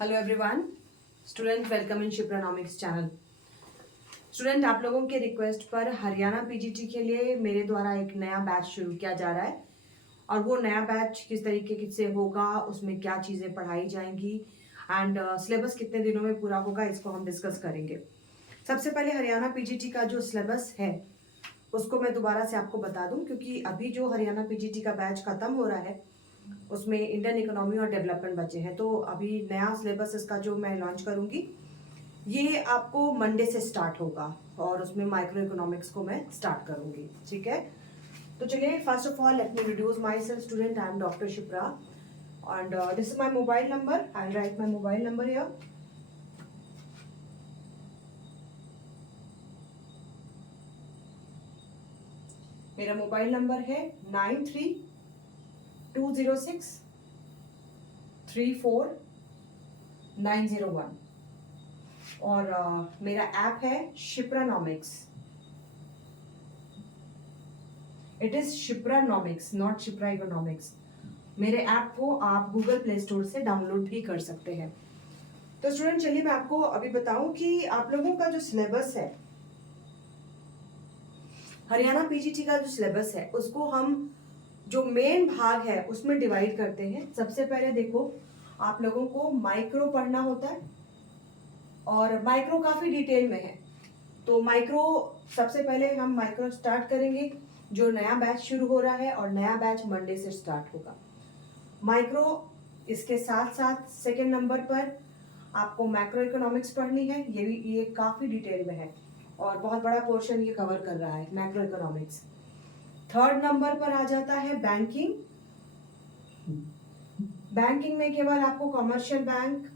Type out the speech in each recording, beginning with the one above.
Hello everyone, student welcome in Shipranomics channel. Student, आप लोगों के रिक्वेस्ट पर हरियाणा पीजीटी के लिए मेरे द्वारा एक नया बैच शुरू किया जा रहा है और वो नया बैच किस तरीके से होगा, उसमें क्या चीज़ें पढ़ाई जाएंगी एंड सिलेबस कितने दिनों में पूरा होगा, इसको हम डिस्कस करेंगे। सबसे पहले हरियाणा पीजीटी का जो सिलेबस है उसको मैं दोबारा से आपको बता दूं, क्योंकि अभी जो हरियाणा पीजीटी का बैच खत्म हो रहा है उसमें इंडियन इकोनॉमी और डेवलपमेंट बचे हैं। तो अभी नया सिलेबस इसका जो मैं लॉन्च करूंगी ये आपको मंडे से स्टार्ट होगा और उसमें माइक्रो इकोनॉमिक्स को मैं स्टार्ट करूंगी। ठीक है, तो चलिए, first of all let me introduce myself. Student, I am doctor Shipra and this is my mobile number. I write my mobile number here. मेरा मोबाइल नंबर है 9320634901 और मेरा ऐप है Shipranomics. It is Shipranomics, not Shipra economics. मेरे app को आप Google Play Store से download भी कर सकते हैं। तो स्टूडेंट, चलिए मैं आपको अभी बताऊं कि आप लोगों का जो सिलेबस है, हरियाणा पीजीटी का जो सिलेबस है उसको हम जो मेन भाग है उसमें डिवाइड करते हैं। सबसे पहले देखो, आप लोगों को माइक्रो पढ़ना होता है और माइक्रो काफी डिटेल में है। तो माइक्रो सबसे पहले हम माइक्रो स्टार्ट करेंगे, जो नया बैच शुरू हो रहा है और नया बैच मंडे से स्टार्ट होगा माइक्रो। इसके साथ साथ सेकेंड नंबर पर आपको मैक्रो इकोनॉमिक्स पढ़नी है। ये काफी डिटेल में है और बहुत बड़ा पोर्शन ये कवर कर रहा है, मैक्रो इकोनॉमिक्स। थर्ड नंबर पर आ जाता है बैंकिंग। बैंकिंग में केवल आपको commercial bank,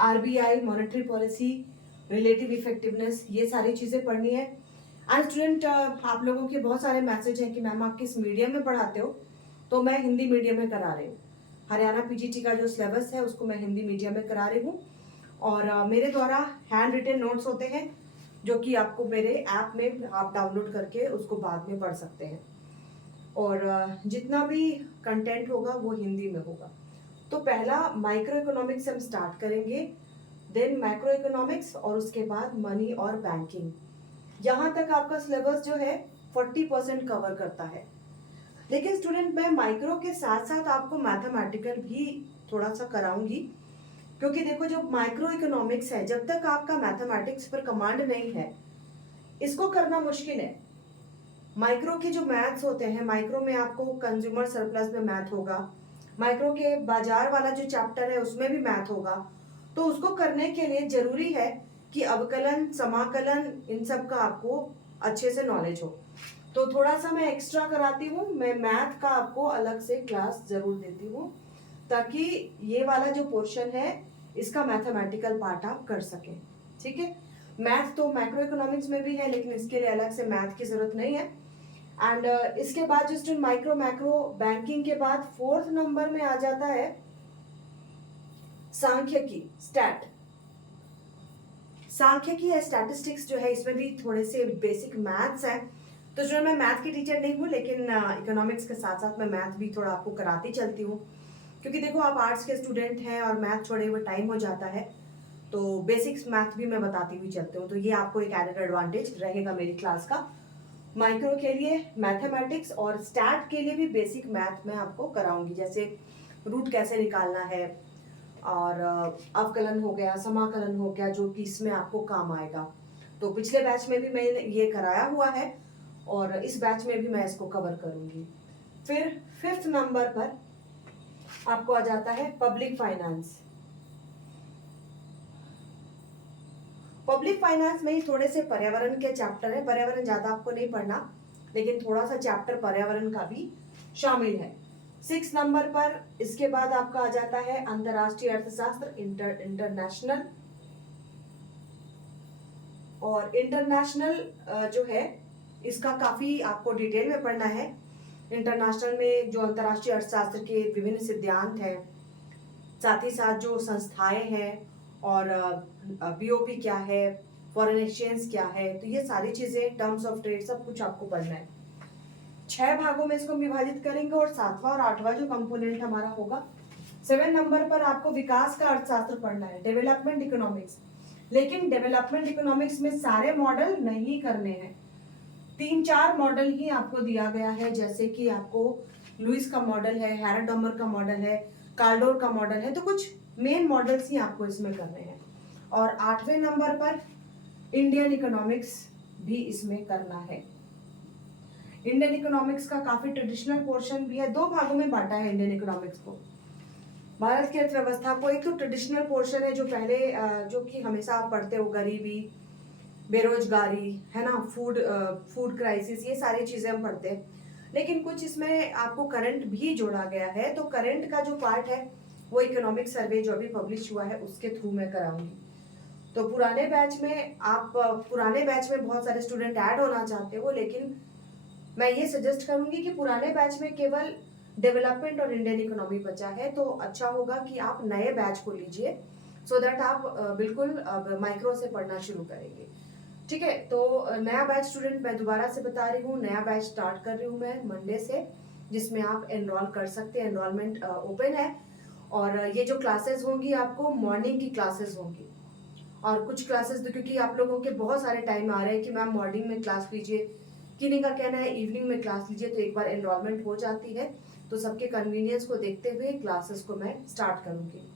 RBI, monetary policy, relative effectiveness, ये सारी चीजें पढ़नी है। एंड स्टूडेंट, आप लोगों के बहुत सारे मैसेज हैं कि मैम आप किस मीडियम में पढ़ाते हो, तो मैं हिंदी मीडियम में करा रही हूँ। हरियाणा पीजीटी का जो सिलेबस है उसको मैं हिंदी मीडियम में करा रही हूँ और मेरे द्वारा हैंड रिटन नोट्स होते हैं जो कि आपको मेरे ऐप में आप डाउनलोड करके उसको बाद में पढ़ सकते हैं और जितना भी कंटेंट होगा वो हिंदी में होगा। तो पहला माइक्रो इकोनॉमिक्स हम स्टार्ट करेंगे, देन मैक्रो इकोनॉमिक्स और उसके बाद मनी और बैंकिंग। यहाँ तक आपका सिलेबस जो है 40% कवर करता है। लेकिन स्टूडेंट, मैं माइक्रो के साथ साथ आपको मैथमेटिकल भी थोड़ा सा कराऊंगी, क्योंकि देखो जो माइक्रो इकोनॉमिक्स है, जब तक आपका मैथमेटिक्स पर कमांड नहीं है इसको करना मुश्किल है। माइक्रो के जो मैथ्स होते हैं, माइक्रो में आपको कंज्यूमर सरप्लस में मैथ होगा, माइक्रो के बाजार वाला जो चैप्टर है उसमें भी मैथ होगा। तो उसको करने के लिए जरूरी है कि अवकलन, समाकलन, इन सब का आपको अच्छे से नॉलेज हो। तो थोड़ा सा मैं एक्स्ट्रा कराती हूँ, मैं मैथ का आपको अलग से क्लास जरूर देती हूँ ताकि ये वाला जो पोर्शन है इसका मैथमेटिकल पार्ट आप कर सकें। ठीक है, मैथ तो मैक्रो इकोनॉमिक्स में भी है लेकिन इसके लिए अलग से मैथ की जरूरत नहीं है। एंड इसके बाद जो स्टूडेंट माइक्रो मैक्रो बैंकिंग के बाद फोर्थ नंबर में आ जाता है सांख्यिकी, स्टैट। सांख्यिकी है, स्टैटिस्टिक्स जो है, इसमें भी थोड़े से बेसिक मैथ्स है। तो जो मैं मैथ की टीचर नहीं हूँ लेकिन इकोनॉमिक्स के साथ साथ मैं मैथ भी थोड़ा आपको कराती चलती हूँ, क्योंकि देखो आप आर्ट्स के स्टूडेंट हैं और मैथ छोड़े हुए टाइम हो जाता है, तो बेसिक्स मैथ भी मैं बताती हुई चलती हूँ। तो ये आपको एक एडेड एडवांटेज रहेगा मेरी क्लास का। माइक्रो के लिए मैथमेटिक्स और स्टैट के लिए भी बेसिक मैथ मैं आपको कराऊंगी, जैसे रूट कैसे निकालना है और अवकलन हो गया, समाकलन हो गया, जो कि इसमें आपको काम आएगा। तो पिछले बैच में भी मैंने ये कराया हुआ है और इस बैच में भी मैं इसको कवर करूंगी। फिर फिफ्थ नंबर पर आपको आ जाता है पब्लिक फाइनेंस। पब्लिक फाइनेंस में ही थोड़े से पर्यावरण के चैप्टर है, पर्यावरण ज्यादा आपको नहीं पढ़ना लेकिन थोड़ा सा चैप्टर पर्यावरण का भी शामिल है। 6 नंबर पर इसके बाद आपका आ जाता है अंतरराष्ट्रीय अर्थशास्त्र, इंटरनेशनल। और इंटरनेशनल जो है इसका काफी आपको डिटेल में पढ़ना है। इंटरनेशनल में जो अंतरराष्ट्रीय अर्थशास्त्र के विभिन्न सिद्धांत हैं, साथ ही साथ जो संस्थाएं हैं और बीओपी क्या है, फॉरेन एक्सचेंज क्या है, तो ये सारी चीजें, टर्म्स ऑफ ट्रेड, सब कुछ आपको पढ़ना है। 6 भागों में इसको विभाजित करेंगे और 7वां और 8वां जो कंपोनेंट हमारा होगा 7 नंबर पर आपको विकास का अर्थशास्त्र पढ़ना है, डेवलपमेंट इकोनॉमिक्स। लेकिन डेवलपमेंट इकोनॉमिक्स में सारे मॉडल नहीं करने हैं, 3-4 मॉडल ही आपको दिया गया है, जैसे कि आपको लुइस का मॉडल है, हैराडॉमर का मॉडल है, कार्डोर का मॉडल है, तो कुछ मेन मॉडल्स ही आपको इसमें करने हैं। और 8वें नंबर पर इंडियन इकोनॉमिक्स भी इसमें करना है। इंडियन इकोनॉमिक्स का काफी ट्रेडिशनल पोर्शन भी है, 2 भागों में बांटा है इंडियन इकोनॉमिक्स को। भारत की अर्थव्यवस्था को एक तो ट्रेडिशनल पोर्शन है जो पहले जो कि हमेशा आप पढ़ते हो, गरीबी, बेरोजगारी, है ना, फूड क्राइसिस, ये सारी चीजें हम पढ़ते हैं। लेकिन कुछ इसमें आपको करंट भी जोड़ा गया है, तो करंट का जो पार्ट है वो इकोनॉमिक सर्वे जो अभी पब्लिश हुआ है उसके थ्रू मैं कराऊंगी। तो पुराने बैच में बहुत सारे स्टूडेंट ऐड होना चाहते हो, लेकिन मैं ये सजेस्ट करूंगी कि पुराने बैच में केवल डेवलपमेंट और इंडियन इकोनॉमी बचा है, तो अच्छा होगा कि आप नए बैच को लीजिए, सो दैट आप बिल्कुल माइक्रो से पढ़ना शुरू करेंगे। ठीक है, तो नया बैच स्टूडेंट मैं दोबारा से बता रही हूँ, नया बैच स्टार्ट कर रही हूँ मैं मंडे से, जिसमें आप एनरोल कर सकते हैं, एनरोलमेंट ओपन है। और ये जो क्लासेस होंगी आपको मॉर्निंग की क्लासेस होंगी, और कुछ क्लासेस तो क्योंकि आप लोगों के बहुत सारे टाइम आ रहे हैं कि मैम मॉर्निंग में क्लास लीजिए, किन्हीं का कहना है इवनिंग में क्लास लीजिए, तो एक बार एनरोलमेंट हो जाती है तो सबके कन्वीनियंस को देखते हुए क्लासेस को मैं स्टार्ट करूंगी।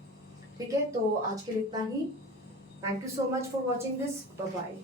ठीक है, तो आज के लिए इतना ही। Thank you so much for watching this, bye bye.